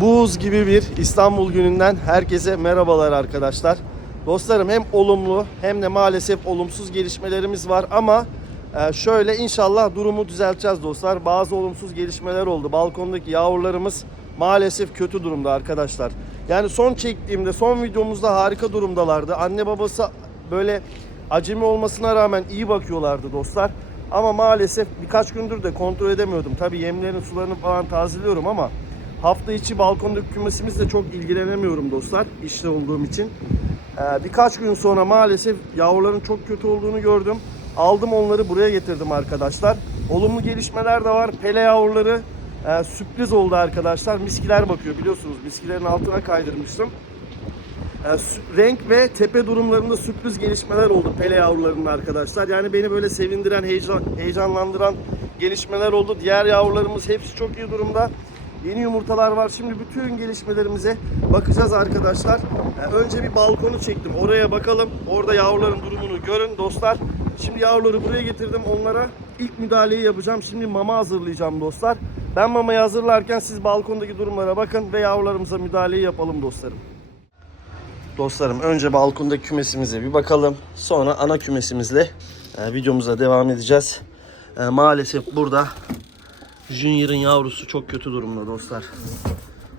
Buz gibi bir İstanbul gününden herkese merhabalar arkadaşlar. Dostlarım hem olumlu hem de maalesef olumsuz gelişmelerimiz var ama e, şöyle inşallah durumu düzelteceğiz dostlar. Bazı olumsuz gelişmeler oldu. Balkondaki yavrularımız maalesef kötü durumda arkadaşlar. Yani son çektiğimde son videomuzda harika durumdalardı. Anne babası böyle acemi olmasına rağmen iyi bakıyorlardı dostlar. Ama maalesef birkaç gündür de kontrol edemiyordum. Tabii yemlerin sularını falan tazeliyorum ama hafta içi balkondaki kümesimizle çok ilgilenemiyorum dostlar işte olduğum için. Ee, birkaç gün sonra maalesef yavruların çok kötü olduğunu gördüm. Aldım onları buraya getirdim arkadaşlar. Olumlu gelişmeler de var. Pele yavruları e, sürpriz oldu arkadaşlar. Miskiler bakıyor biliyorsunuz. Miskilerin altına kaydırmıştım. E, renk ve tepe durumlarında sürpriz gelişmeler oldu Pele yavrularının arkadaşlar. Yani beni böyle sevindiren, heyecan, heyecanlandıran gelişmeler oldu. Diğer yavrularımız hepsi çok iyi durumda. Yeni yumurtalar var. Şimdi bütün gelişmelerimize bakacağız arkadaşlar. E, önce bir balkonu çektim. Oraya bakalım. Orada yavruların durumunu görün dostlar. Şimdi yavruları buraya getirdim. Onlara ilk müdahaleyi yapacağım. Şimdi mama hazırlayacağım dostlar. Ben mamayı hazırlarken siz balkondaki durumlara bakın ve yavrularımıza müdahaleyi yapalım dostlarım. Dostlarım önce balkondaki kümesimize bir bakalım. Sonra ana kümesimizle e, videomuza devam edeceğiz. E, maalesef burada Junior'ın yavrusu çok kötü durumda dostlar.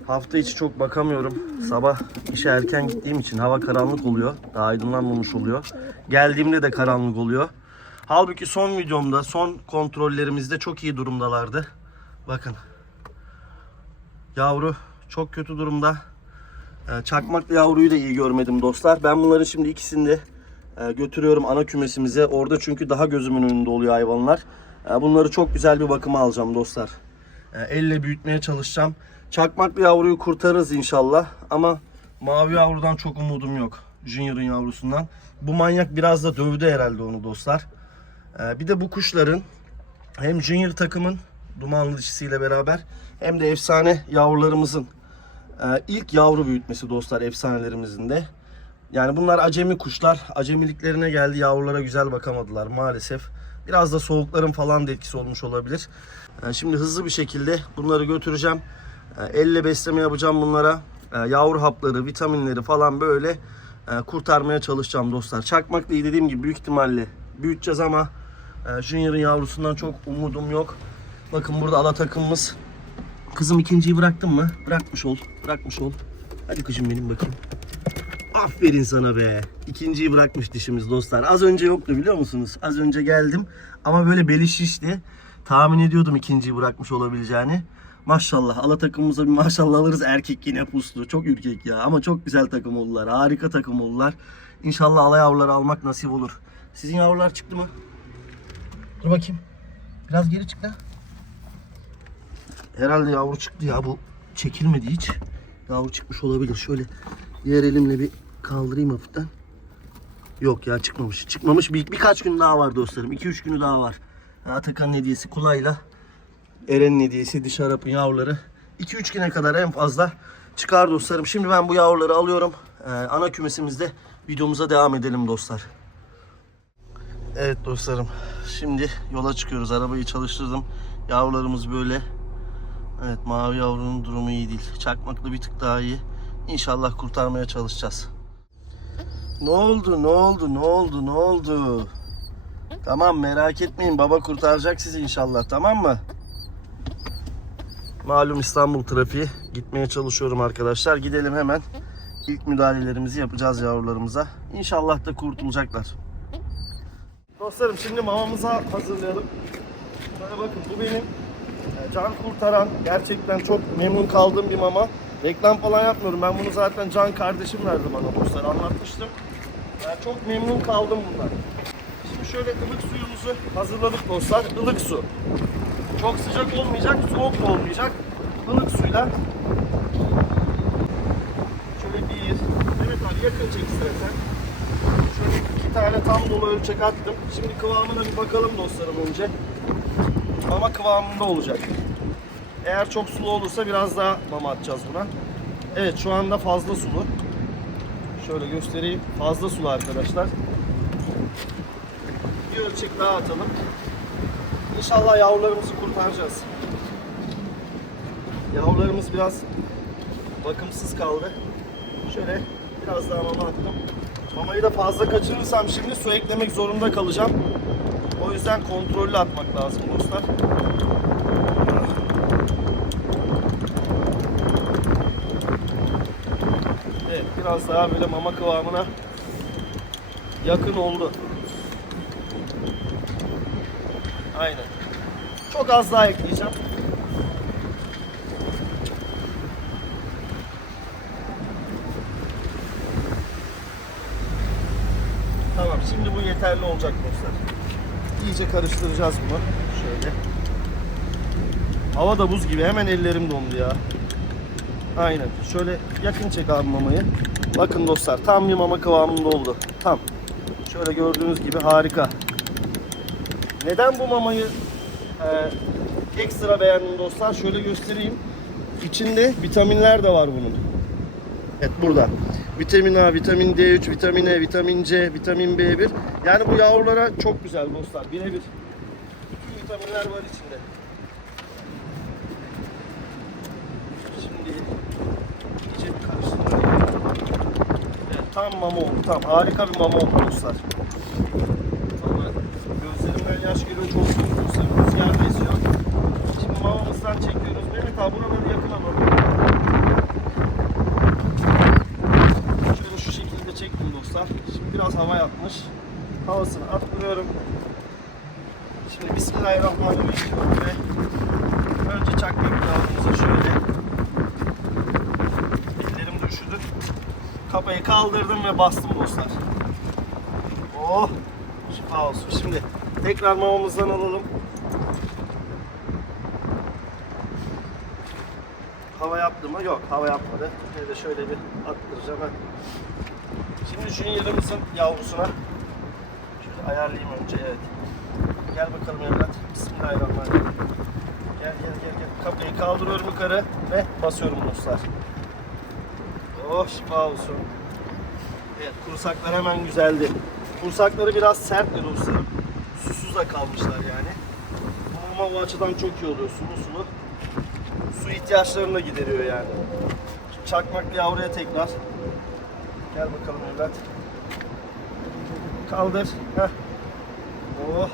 Hafta içi çok bakamıyorum. Sabah işe erken gittiğim için hava karanlık oluyor. Daha aydınlanmamış oluyor. Geldiğimde de karanlık oluyor. Halbuki son videomda, son kontrollerimizde çok iyi durumdalardı. Bakın. Yavru çok kötü durumda. Ee, Çakmaklı yavruyu da iyi görmedim dostlar. Ben bunların şimdi ikisini de e, götürüyorum ana kümesimize. Orada çünkü daha gözümün önünde oluyor hayvanlar. E, Bunları çok güzel bir bakıma alacağım dostlar. E, Elle büyütmeye çalışacağım. Çakmaklı yavruyu kurtarırız inşallah. Ama mavi yavrudan çok umudum yok. Junior'ın yavrusundan. Bu manyak biraz da dövdü herhalde onu dostlar. E, Bir de bu kuşların hem Junior takımın dumanlı dişisiyle beraber hem de efsane yavrularımızın ilk yavru büyütmesi dostlar efsanelerimizin de. Yani bunlar acemi kuşlar. Acemiliklerine geldi yavrulara güzel bakamadılar maalesef. Biraz da soğukların falan da etkisi olmuş olabilir. Ee, şimdi hızlı bir şekilde bunları götüreceğim. Ee, elle besleme yapacağım bunlara. Ee, yavru hapları, vitaminleri falan böyle e, kurtarmaya çalışacağım dostlar. Çakmaklıyı dediğim gibi büyük ihtimalle büyüteceğiz ama e, Junior'ın yavrusundan çok umudum yok. Bakın burada ala takımımız Kızım ikinciyi bıraktın mı? Bırakmış ol. Bırakmış ol. Hadi kızım benim bakayım. Aferin sana be. İkinciyi bırakmış dişimiz dostlar. Az önce yoktu biliyor musunuz? Az önce geldim ama böyle beli şişti. Tahmin ediyordum ikinciyi bırakmış olabileceğini. Maşallah. Ala takımımıza bir maşallah alırız. Erkek yine puslu. Çok ürkek ya. Ama çok güzel takım oldular. Harika takım oldular. İnşallah ala yavruları almak nasip olur. Sizin yavrular çıktı mı? Dur bakayım. Biraz geri çık lan. Herhalde yavru çıktı ya bu çekilmedi hiç. Yavru çıkmış olabilir. Şöyle diğer elimle bir kaldırayım hafiften. Yok ya çıkmamış. Çıkmamış. Bir, birkaç gün daha var dostlarım. 2-3 günü daha var. Atakan'ın hediyesi Kulay'la Eren'in hediyesi diş Arap'ın yavruları. 2-3 güne kadar en fazla çıkar dostlarım. Şimdi ben bu yavruları alıyorum. Ee, ana kümesimizde videomuza devam edelim dostlar. Evet dostlarım. Şimdi yola çıkıyoruz. Arabayı çalıştırdım. Yavrularımız böyle. Evet mavi yavrunun durumu iyi değil. Çakmaklı bir tık daha iyi. İnşallah kurtarmaya çalışacağız. Ne oldu? Ne oldu? Ne oldu? Ne oldu? Tamam merak etmeyin. Baba kurtaracak sizi inşallah. Tamam mı? Malum İstanbul trafiği. Gitmeye çalışıyorum arkadaşlar. Gidelim hemen. İlk müdahalelerimizi yapacağız yavrularımıza. İnşallah da kurtulacaklar. Dostlarım şimdi mamamızı hazırlayalım. Şöyle bakın bu benim e, can kurtaran, gerçekten çok memnun kaldığım bir mama. Reklam falan yapmıyorum. Ben bunu zaten Can kardeşim verdi bana dostlar. Anlatmıştım. Yani çok memnun kaldım bundan. Şimdi şöyle ılık suyumuzu hazırladık dostlar. Ilık su. Çok sıcak olmayacak, soğuk da olmayacak. Ilık suyla şöyle bir, evet abi yakın çek istersen. Şöyle iki tane tam dolu ölçek attım. Şimdi kıvamına bir bakalım dostlarım önce mama kıvamında olacak. Eğer çok sulu olursa biraz daha mama atacağız buna. Evet şu anda fazla sulu. Şöyle göstereyim. Fazla sulu arkadaşlar. Bir ölçek daha atalım. İnşallah yavrularımızı kurtaracağız. Yavrularımız biraz bakımsız kaldı. Şöyle biraz daha mama attım. Mamayı da fazla kaçırırsam şimdi su eklemek zorunda kalacağım. O yüzden kontrollü atmak lazım dostlar. Biraz daha böyle mama kıvamına yakın oldu. Aynen. Çok az daha ekleyeceğim. Tamam şimdi bu yeterli olacak dostlar. İyice karıştıracağız bunu. Şöyle. Hava da buz gibi hemen ellerim dondu ya. Aynen. Şöyle yakın çek abi mamayı. Bakın dostlar tam bir mama kıvamında oldu. Tam. Şöyle gördüğünüz gibi harika. Neden bu mamayı e, ekstra beğendim dostlar? Şöyle göstereyim. İçinde vitaminler de var bunun. Evet burada. Vitamin A, vitamin D3, vitamin E, vitamin C, vitamin B1. Yani bu yavrulara çok güzel dostlar. Birebir. Bütün vitaminler var içinde. Şimdi iyice bir karıştırayım. Evet, tam mama oldu. Tam harika bir mama oldu dostlar. Ama gözlerimden yaş geliyor çok soğuk dostlar. Rüzgar esiyor. Şimdi mamamızdan çekiyoruz. Mehmet abi buraları yakın alalım. Şöyle şu şekilde çektim dostlar. Şimdi biraz hava yapmış. Havasını attırıyorum. Şimdi Bismillahirrahmanirrahim ve önce çakmak yağımıza şöyle ellerim üşüdü. Kafayı kaldırdım ve bastım dostlar. Oh! Şifa olsun. Şimdi tekrar mamamızdan alalım. Hava yaptı mı? Yok hava yapmadı. Yine de şöyle bir attıracağım. ha. Şimdi Junior'ımızın yavrusuna şöyle ayarlayayım önce evet. Gel bakalım evlat. Bismillahirrahmanirrahim. Gel gel gel gel. Kapıyı kaldırıyorum yukarı ve basıyorum dostlar. Oh şifa olsun. Evet kursaklar hemen güzeldi. Kursakları biraz sertti dostlarım. Susuz da kalmışlar yani. Ama bu açıdan çok iyi oluyor sulu sulu. Su ihtiyaçlarını da gideriyor yani. Şimdi çakmaklı yavruya tekrar. Gel bakalım evlat. Kaldır. Heh. Oh.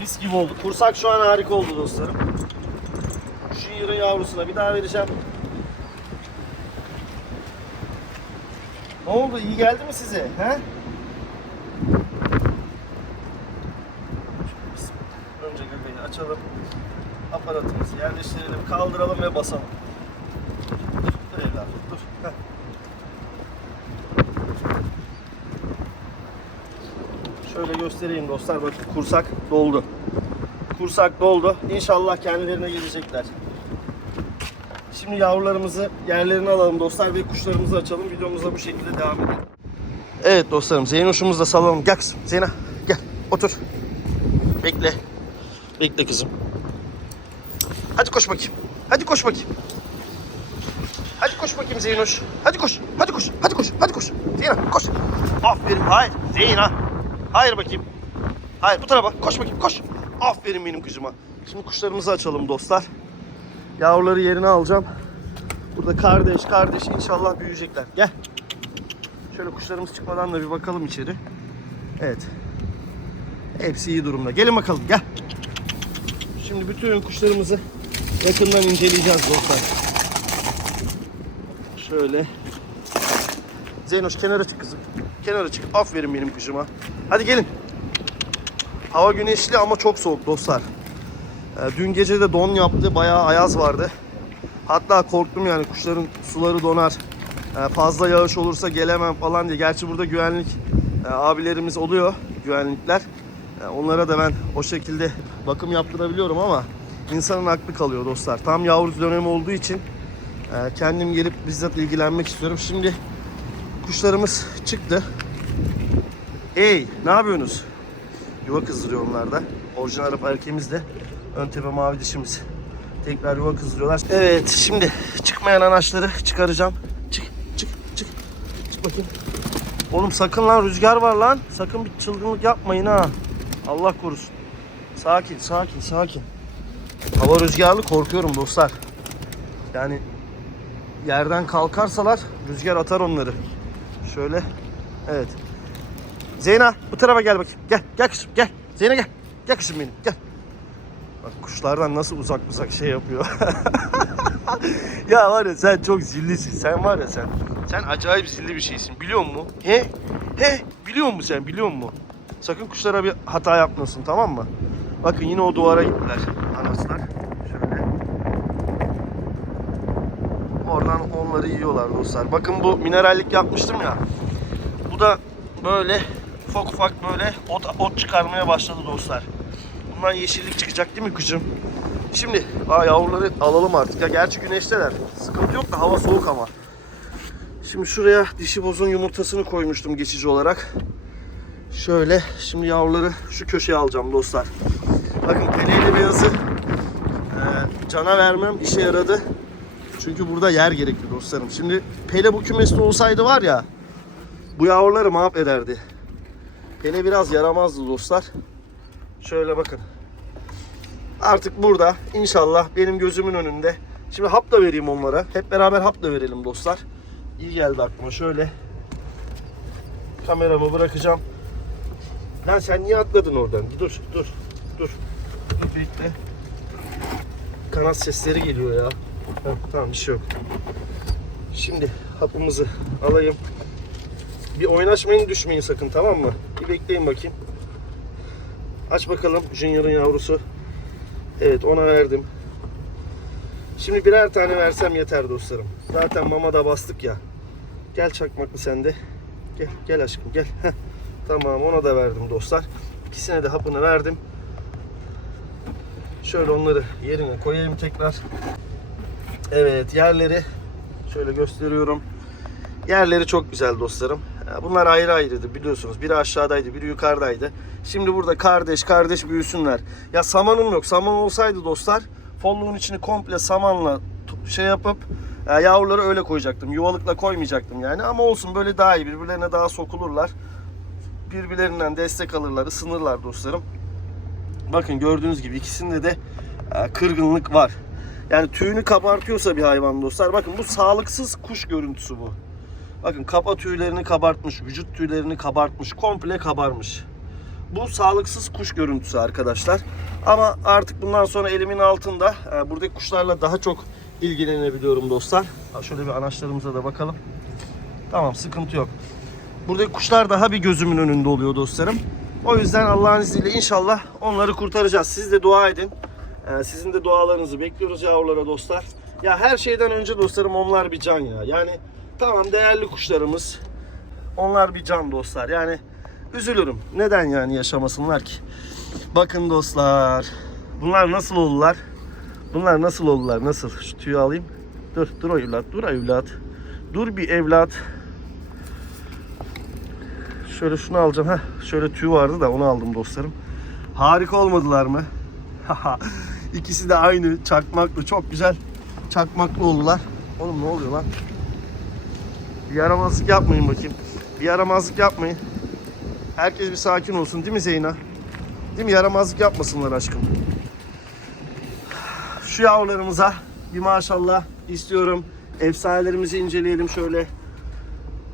Mis gibi oldu. Kursak şu an harika oldu dostlarım. Şu yırın yavrusuna bir daha vereceğim. Ne oldu? İyi geldi mi size? He? Önce göbeği açalım. Aparatımızı yerleştirelim, kaldıralım ve basalım. Dur, dur. Şöyle göstereyim dostlar. Bakın kursak doldu. Kursak doldu. İnşallah kendilerine gelecekler. Şimdi yavrularımızı yerlerine alalım dostlar ve kuşlarımızı açalım. Videomuza bu şekilde devam edelim. Evet dostlarım Zeynoş'umuzu da salalım. Gel kızım Zeyna gel otur. Bekle. Bekle kızım. Hadi koş bakayım. Hadi koş bakayım. Hadi koş bakayım Zeynoş. Hadi koş. Hadi koş. Hadi koş. Hadi koş. Zeyna koş. Aferin. Hayır. Zeyna. Hayır bakayım. Hayır bu tarafa. Koş bakayım. Koş. Aferin benim kızıma. Şimdi kuşlarımızı açalım dostlar. Yavruları yerine alacağım. Burada kardeş kardeş inşallah büyüyecekler. Gel. Şöyle kuşlarımız çıkmadan da bir bakalım içeri. Evet. Hepsi iyi durumda. Gelin bakalım gel. Şimdi bütün kuşlarımızı yakından inceleyeceğiz dostlar. Şöyle. Zeynoş kenara çık kızım. Kenara çık. Aferin benim kuşuma. Hadi gelin. Hava güneşli ama çok soğuk dostlar. Ee, Dün gece de don yaptı. Bayağı ayaz vardı. Hatta korktum yani kuşların suları donar. Ee, Fazla yağış olursa gelemem falan diye. Gerçi burada güvenlik e, abilerimiz oluyor. Güvenlikler. E, Onlara da ben o şekilde bakım yaptırabiliyorum ama insanın aklı kalıyor dostlar. Tam yavru dönemi olduğu için e, kendim gelip bizzat ilgilenmek istiyorum. Şimdi kuşlarımız çıktı. Hey ne yapıyorsunuz? Yuva kızdırıyor onlar da. Orijinal Arap erkeğimiz de ön tepe mavi dişimiz. Tekrar yuva kızdırıyorlar. Evet şimdi çıkmayan anaçları çıkaracağım. Çık çık çık. Çık bakayım. Oğlum sakın lan rüzgar var lan. Sakın bir çılgınlık yapmayın ha. Allah korusun. Sakin sakin sakin. Hava rüzgarlı korkuyorum dostlar. Yani yerden kalkarsalar rüzgar atar onları. Şöyle. Evet. Zeyna bu tarafa gel bakayım. Gel. Gel kızım gel. Zeyna gel. Gel kızım benim gel. Bak kuşlardan nasıl uzak uzak şey yapıyor. ya var ya sen çok zillisin. Sen var ya sen. Sen acayip zilli bir şeysin. Biliyor musun? He? He? Biliyor musun sen? Biliyor musun? Sakın kuşlara bir hata yapmasın tamam mı? Bakın yine o duvara gittiler anaslar. Şöyle. Oradan onları yiyorlar dostlar. Bakın bu minerallik yapmıştım ya. Bu da böyle ufak ufak böyle ot, ot çıkarmaya başladı dostlar. Bundan yeşillik çıkacak değil mi kızım? Şimdi aa, yavruları alalım artık. Ya gerçi güneşteler. Sıkıntı yok da hava soğuk ama. Şimdi şuraya dişi bozun yumurtasını koymuştum geçici olarak. Şöyle şimdi yavruları şu köşeye alacağım dostlar. Bakın peleyle beyazı e, cana vermem işe yaradı. Çünkü burada yer gerekli dostlarım. Şimdi pele bu kümeste olsaydı var ya bu yavruları mahvederdi. Pele biraz yaramazdı dostlar. Şöyle bakın. Artık burada inşallah benim gözümün önünde. Şimdi hap da vereyim onlara. Hep beraber hap da verelim dostlar. İyi geldi aklıma. Şöyle kameramı bırakacağım. Lan sen niye atladın oradan? Dur, dur, dur. Bekle. Kanat sesleri geliyor ya. Heh, tamam bir şey yok. Şimdi hapımızı alayım. Bir oynaşmayın düşmeyin sakın tamam mı? Bir bekleyin bakayım. Aç bakalım Junior'ın yavrusu. Evet ona verdim. Şimdi birer tane versem yeter dostlarım. Zaten mama da bastık ya. Gel çakmaklı sen de. Gel, gel aşkım gel. Heh. Tamam ona da verdim dostlar. İkisine de hapını verdim. Şöyle onları yerine koyayım tekrar. Evet yerleri şöyle gösteriyorum. Yerleri çok güzel dostlarım. Bunlar ayrı ayrıydı biliyorsunuz. Biri aşağıdaydı, biri yukarıdaydı. Şimdi burada kardeş kardeş büyüsünler. Ya samanım yok. Saman olsaydı dostlar folluğun içini komple samanla şey yapıp e, yavruları öyle koyacaktım. Yuvalıkla koymayacaktım yani. Ama olsun böyle daha iyi. Birbirlerine daha sokulurlar. Birbirlerinden destek alırlar, ısınırlar dostlarım. Bakın gördüğünüz gibi ikisinde de e, kırgınlık var. Yani tüyünü kabartıyorsa bir hayvan dostlar. Bakın bu sağlıksız kuş görüntüsü bu. Bakın kafa tüylerini kabartmış, vücut tüylerini kabartmış, komple kabarmış. Bu sağlıksız kuş görüntüsü arkadaşlar. Ama artık bundan sonra elimin altında e, buradaki kuşlarla daha çok ilgilenebiliyorum dostlar. Şöyle bir anaçlarımıza da bakalım. Tamam sıkıntı yok. Buradaki kuşlar daha bir gözümün önünde oluyor dostlarım. O yüzden Allah'ın izniyle inşallah onları kurtaracağız. Siz de dua edin. Ee, sizin de dualarınızı bekliyoruz yavrulara dostlar. Ya her şeyden önce dostlarım onlar bir can ya. Yani tamam değerli kuşlarımız. Onlar bir can dostlar. Yani üzülürüm. Neden yani yaşamasınlar ki? Bakın dostlar. Bunlar nasıl oldular? Bunlar nasıl oldular? Nasıl? Şu tüyü alayım. Dur, dur evlat, dur evlat. Dur bir evlat. Şöyle şunu alacağım. Heh, şöyle tüy vardı da onu aldım dostlarım. Harika olmadılar mı? İkisi de aynı çakmaklı. Çok güzel çakmaklı oldular. Oğlum ne oluyor lan? Bir yaramazlık yapmayın bakayım. Bir yaramazlık yapmayın. Herkes bir sakin olsun değil mi Zeyna? Değil mi? Yaramazlık yapmasınlar aşkım. Şu yavrularımıza bir maşallah istiyorum. Efsanelerimizi inceleyelim şöyle.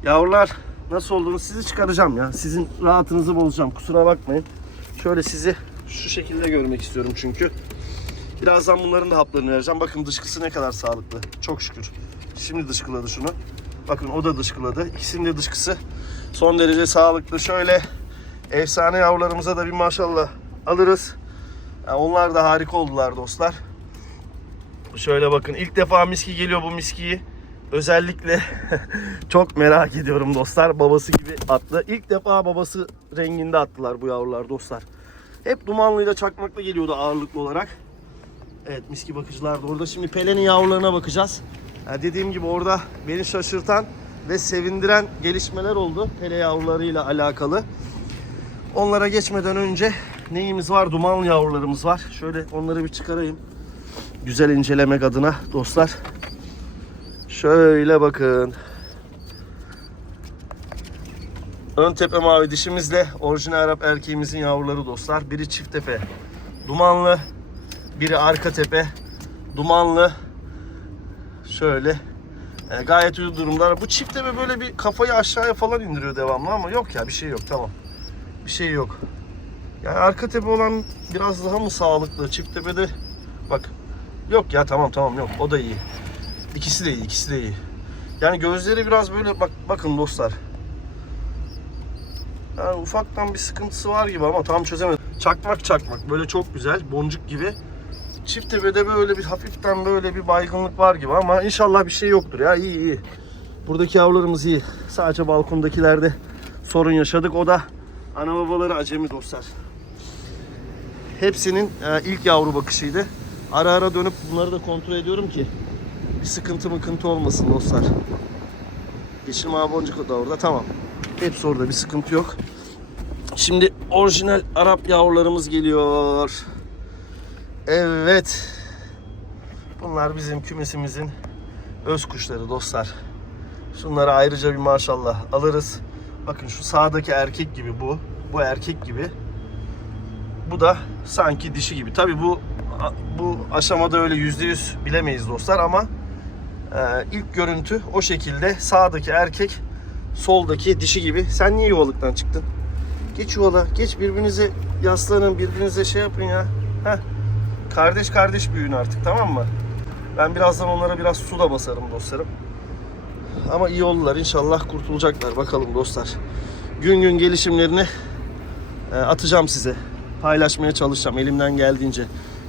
Yavrular nasıl olduğunu sizi çıkaracağım ya. Sizin rahatınızı bozacağım. Kusura bakmayın. Şöyle sizi şu şekilde görmek istiyorum çünkü. Birazdan bunların da haplarını vereceğim. Bakın dışkısı ne kadar sağlıklı. Çok şükür. Şimdi dışkıladı şunu. Bakın o da dışkıladı. İkisinin de dışkısı son derece sağlıklı. Şöyle efsane yavrularımıza da bir maşallah alırız. Yani onlar da harika oldular dostlar. Şöyle bakın ilk defa miski geliyor bu miskiyi. Özellikle çok merak ediyorum dostlar. Babası gibi attı. İlk defa babası renginde attılar bu yavrular dostlar. Hep dumanlıyla çakmakla geliyordu ağırlıklı olarak. Evet miski bakıcılar da orada. Şimdi Pelen'in yavrularına bakacağız. Ya dediğim gibi orada beni şaşırtan ve sevindiren gelişmeler oldu. Pele yavrularıyla alakalı. Onlara geçmeden önce neyimiz var? Dumanlı yavrularımız var. Şöyle onları bir çıkarayım. Güzel incelemek adına dostlar. Şöyle bakın. Ön tepe mavi dişimizle orijinal Arap erkeğimizin yavruları dostlar. Biri çift tepe dumanlı. Biri arka tepe dumanlı. Şöyle E, gayet iyi durumdalar. Bu çift de böyle bir kafayı aşağıya falan indiriyor devamlı ama yok ya bir şey yok tamam. Bir şey yok. Yani arka tepe olan biraz daha mı sağlıklı? Çift tepede bak yok ya tamam tamam yok o da iyi. İkisi de iyi ikisi de iyi. Yani gözleri biraz böyle bak bakın dostlar. Yani ufaktan bir sıkıntısı var gibi ama tam çözemedim. Çakmak çakmak böyle çok güzel boncuk gibi. Çift tepede böyle bir hafiften böyle bir baygınlık var gibi ama inşallah bir şey yoktur ya iyi iyi. Buradaki yavrularımız iyi. Sadece balkondakilerde sorun yaşadık. O da ana babaları acemi dostlar. Hepsinin e, ilk yavru bakışıydı. Ara ara dönüp bunları da kontrol ediyorum ki bir sıkıntı mıkıntı olmasın dostlar. Yeşil mavi boncuk da orada tamam. Hepsi orada bir sıkıntı yok. Şimdi orijinal Arap yavrularımız geliyor. Evet. Bunlar bizim kümesimizin öz kuşları dostlar. Şunlara ayrıca bir maşallah alırız. Bakın şu sağdaki erkek gibi bu. Bu erkek gibi. Bu da sanki dişi gibi. Tabi bu bu aşamada öyle yüzde yüz bilemeyiz dostlar ama e, ilk görüntü o şekilde. Sağdaki erkek, soldaki dişi gibi. Sen niye yuvalıktan çıktın? Geç yuvala, geç birbirinize yaslanın, birbirinize şey yapın ya. Heh. Kardeş kardeş büyüyün artık tamam mı? Ben birazdan onlara biraz su da basarım dostlarım. Ama iyi oldular inşallah kurtulacaklar bakalım dostlar. Gün gün gelişimlerini e, atacağım size. Paylaşmaya çalışacağım elimden geldiğince.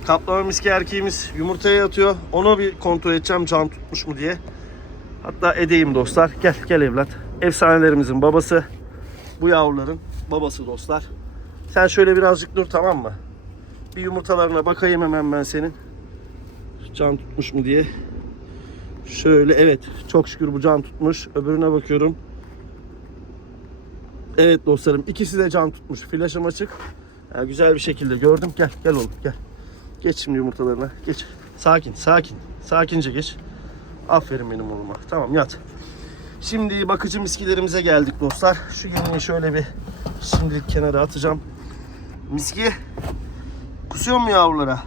Kaplama miski erkeğimiz yumurtaya atıyor. Onu bir kontrol edeceğim can tutmuş mu diye. Hatta edeyim dostlar. Gel gel evlat. Efsanelerimizin babası. Bu yavruların babası dostlar. Sen şöyle birazcık dur tamam mı? Bir yumurtalarına bakayım hemen ben senin. Can tutmuş mu diye. Şöyle evet çok şükür bu can tutmuş. Öbürüne bakıyorum. Evet dostlarım ikisi de can tutmuş. Flaşım açık. Ha, güzel bir şekilde gördüm. Gel gel oğlum gel. Geç şimdi yumurtalarına. Geç. Sakin sakin. Sakince geç. Aferin benim oğluma. Tamam yat. Şimdi bakıcı miskilerimize geldik dostlar. Şu yemliği şöyle bir şimdilik kenara atacağım. Miski kusuyor mu yavrulara?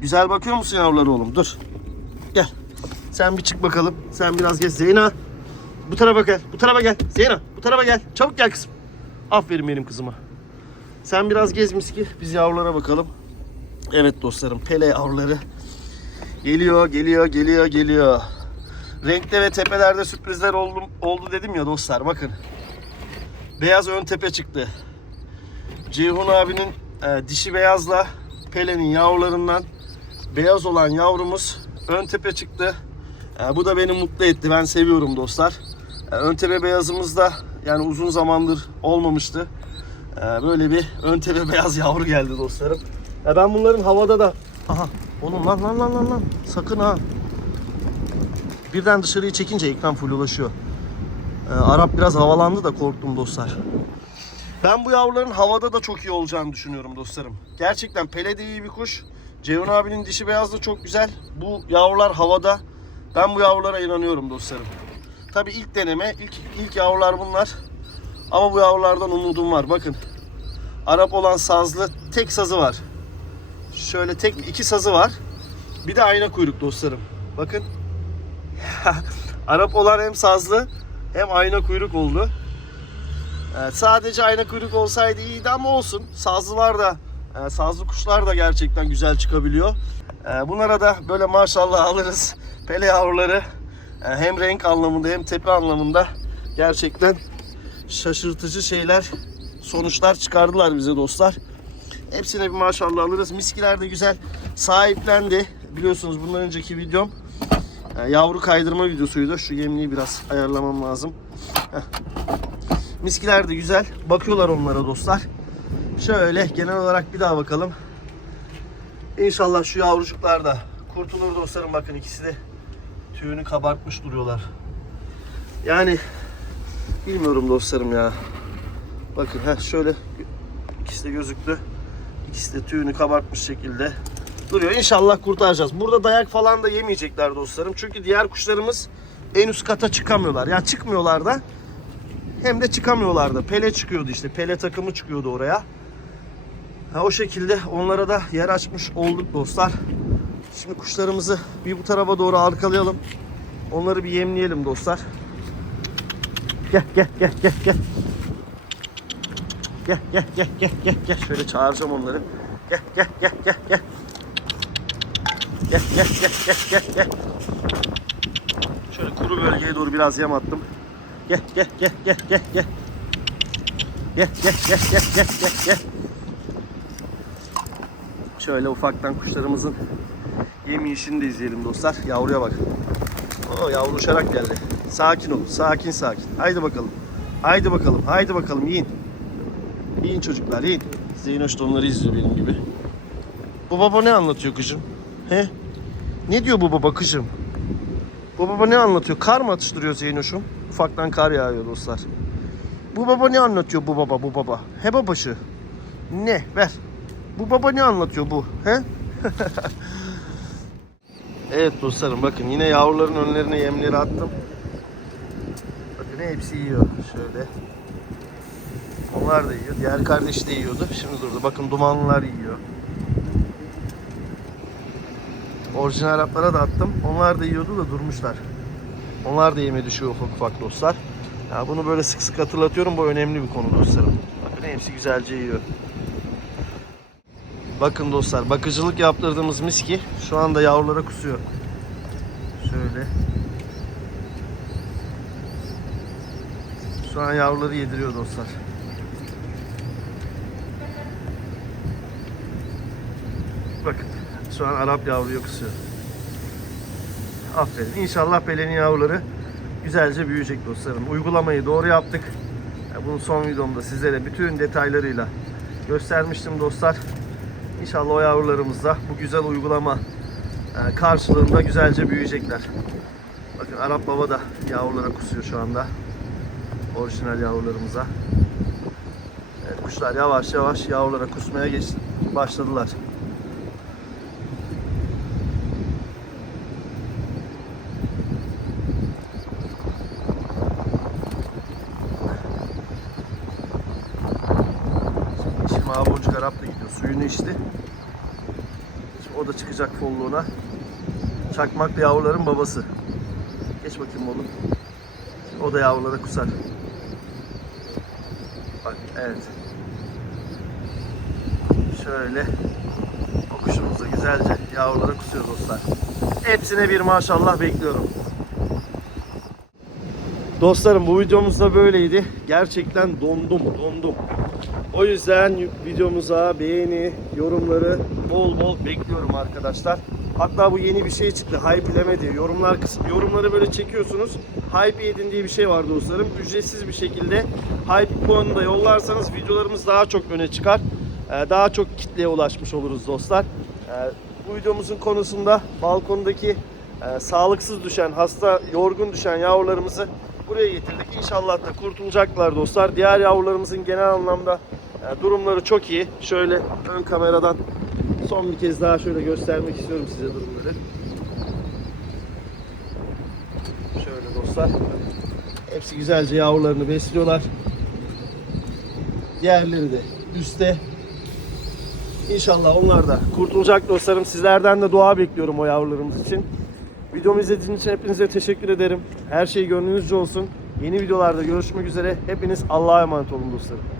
Güzel bakıyor musun yavrulara oğlum? Dur. Gel. Sen bir çık bakalım. Sen biraz gez. Zeyna. Bu tarafa gel. Bu tarafa gel. Zeyna bu tarafa gel. Çabuk gel kızım. Aferin benim kızıma. Sen biraz gez miski. Biz yavrulara bakalım. Evet dostlarım. Pele yavruları. Geliyor, geliyor, geliyor, geliyor. Renkte ve tepelerde sürprizler oldu, oldu dedim ya dostlar. Bakın. Beyaz ön tepe çıktı. Ceyhun abinin e, dişi beyazla Pele'nin yavrularından beyaz olan yavrumuz ön tepe çıktı. E, bu da beni mutlu etti. Ben seviyorum dostlar. E, ön tepe beyazımız da yani uzun zamandır olmamıştı. E, böyle bir ön tepe beyaz yavru geldi dostlarım. E, ben bunların havada da... Aha oğlum lan lan lan lan lan. Sakın ha. Birden dışarıyı çekince ekran full ulaşıyor. E, Arap biraz havalandı da korktum dostlar. Ben bu yavruların havada da çok iyi olacağını düşünüyorum dostlarım. Gerçekten Pele de iyi bir kuş. Ceyhun abinin dişi beyaz da çok güzel. Bu yavrular havada. Ben bu yavrulara inanıyorum dostlarım. Tabi ilk deneme, ilk, ilk yavrular bunlar. Ama bu yavrulardan umudum var. Bakın. Arap olan sazlı tek sazı var. Şöyle tek iki sazı var. Bir de ayna kuyruk dostlarım. Bakın. Arap olan hem sazlı hem ayna kuyruk oldu. Evet, sadece ayna kuyruk olsaydı iyiydi ama olsun. Sazlılar da, e, sazlı kuşlar da gerçekten güzel çıkabiliyor. E, bunlara da böyle maşallah alırız. Pele yavruları e, hem renk anlamında hem tepe anlamında gerçekten şaşırtıcı şeyler, sonuçlar çıkardılar bize dostlar. Hepsine bir maşallah alırız. Miskiler de güzel sahiplendi. Biliyorsunuz bundan önceki videom e, yavru kaydırma videosuydu. Şu yemliği biraz ayarlamam lazım. Heh. Miskiler de güzel. Bakıyorlar onlara dostlar. Şöyle genel olarak bir daha bakalım. İnşallah şu yavrucuklar da kurtulur dostlarım. Bakın ikisi de tüyünü kabartmış duruyorlar. Yani bilmiyorum dostlarım ya. Bakın ha şöyle ikisi de gözüktü. İkisi de tüyünü kabartmış şekilde duruyor. İnşallah kurtaracağız. Burada dayak falan da yemeyecekler dostlarım. Çünkü diğer kuşlarımız en üst kata çıkamıyorlar. Ya çıkmıyorlar da hem de çıkamıyorlardı. Pele çıkıyordu işte. Pele takımı çıkıyordu oraya. Ha, o şekilde onlara da yer açmış olduk dostlar. Şimdi kuşlarımızı bir bu tarafa doğru arkalayalım. Onları bir yemleyelim dostlar. Gel gel gel gel gel. Gel gel gel gel gel gel. Şöyle çağıracağım onları. Gel gel gel gel gel. Gel gel gel gel gel gel. Şöyle kuru bölgeye doğru biraz yem attım. Gel gel gel gel gel gel. Gel gel gel gel gel gel gel. Şöyle ufaktan kuşlarımızın yem yiyişini de izleyelim dostlar. Yavruya bak. Oo yavru uçarak geldi. Sakin olun. Sakin sakin. Haydi bakalım. Haydi bakalım. Haydi bakalım yiyin. Yiyin çocuklar yiyin. Zeynoş da onları izliyor benim gibi. Bu baba ne anlatıyor kızım? He? Ne diyor bu baba kızım? Bu baba ne anlatıyor? Kar mı atıştırıyor Zeynoş'um? Ufaktan kar yağıyor dostlar. Bu baba ne anlatıyor bu baba bu baba? He babaşı? Ne? Ver. Bu baba ne anlatıyor bu? He? evet dostlarım bakın yine yavruların önlerine yemleri attım. Bakın hepsi yiyor. Şöyle. Onlar da yiyor. Diğer kardeş de yiyordu. Şimdi durdu. Bakın dumanlılar yiyor. Orijinal Araplara da attım. Onlar da yiyordu da durmuşlar. Onlar da yeme düşüyor ufak ufak dostlar. Ya bunu böyle sık sık hatırlatıyorum. Bu önemli bir konu dostlarım. Bakın hepsi güzelce yiyor. Bakın dostlar bakıcılık yaptırdığımız miski şu anda yavrulara kusuyor. Şöyle. Şu an yavruları yediriyor dostlar. Bakın şu an Arap yavruyu kusuyor. Aferin. İnşallah Pelin'in yavruları güzelce büyüyecek dostlarım. Uygulamayı doğru yaptık. Ya Bunu son videomda sizlere bütün detaylarıyla göstermiştim dostlar. İnşallah o yavrularımız da bu güzel uygulama e, karşılığında güzelce büyüyecekler. Bakın Arap baba da yavrulara kusuyor şu anda. Orijinal yavrularımıza. Evet, kuşlar yavaş yavaş yavrulara kusmaya geç başladılar. Şimdi mavi boncuk Arap da gidiyor. Suyunu içti. Şimdi o da çıkacak folluğuna. Çakmaklı yavruların babası. Geç bakayım oğlum. Şimdi o da yavrulara kusar. Bak evet. Şöyle. O kuşumuz da güzelce yavrulara kusuyor dostlar. Hepsine bir maşallah bekliyorum. Dostlarım bu videomuz da böyleydi. Gerçekten dondum, dondum. O yüzden videomuza beğeni, yorumları bol bol bekliyorum arkadaşlar. Hatta bu yeni bir şey çıktı. Hype'leme diye. Yorumlar kısım, yorumları böyle çekiyorsunuz. Hype yedin diye bir şey var dostlarım. Ücretsiz bir şekilde hype puanını da yollarsanız videolarımız daha çok öne çıkar. Ee, Daha çok kitleye ulaşmış oluruz dostlar. Ee, Bu videomuzun konusunda balkondaki e, sağlıksız düşen, hasta, yorgun düşen yavrularımızı buraya getirdik. İnşallah da kurtulacaklar dostlar. Diğer yavrularımızın genel anlamda e, durumları çok iyi. Şöyle ön kameradan son bir kez daha şöyle göstermek istiyorum size durumları. Şöyle dostlar. Hepsi güzelce yavrularını besliyorlar. Diğerleri de üstte. İnşallah onlar da kurtulacak dostlarım. Sizlerden de dua bekliyorum o yavrularımız için. Videomu izlediğiniz için hepinize teşekkür ederim. Her şey gönlünüzce olsun. Yeni videolarda görüşmek üzere. Hepiniz Allah'a emanet olun dostlarım.